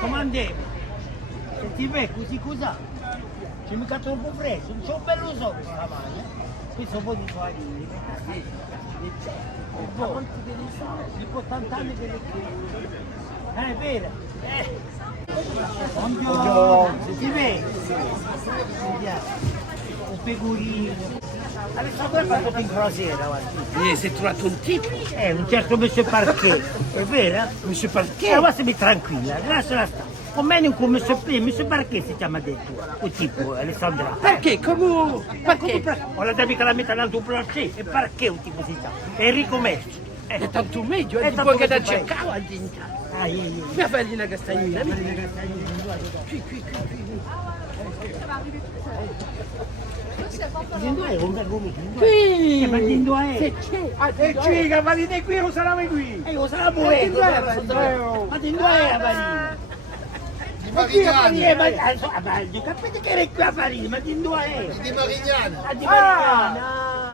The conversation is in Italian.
Comandante, se ti vedi così così, c'è mica troppo fresco, non c'è un bello so questa maglia. Questo un po' di farina, di po' tant'anni che le chiede. È vero? Buongiorno, se ti vedi? Un pecorino. Adesso poi fatto in crociera, guarda. Si è trovato un tipo. Un certo Monsieur Parquet, è vero? Monsieur Parquet? Ma stai tranquilla, grazie alla sta. O meglio come Monsieur Parquet si chiama detto, il tipo Alessandra. Perché? Come? Perché? O la devi che la metta in alto plancher, e Parquet un tipo si chiama. Enrico Messi. È tanto meglio, è tanto poi che da meglio. cercare al dinta. Io. Mia fagli una castagnina. Qui. Dindua è un vergogno. Qui! Ma Dindua è. E ci, cavallini qui, lo saranno qui. Lo sarà buono. Ma Dindua è a Parigi. Di Ma qui a Marignano. Parigi, capite che era qui a Parigi, ma Dindua è. Di Marignano. A Di Marignano.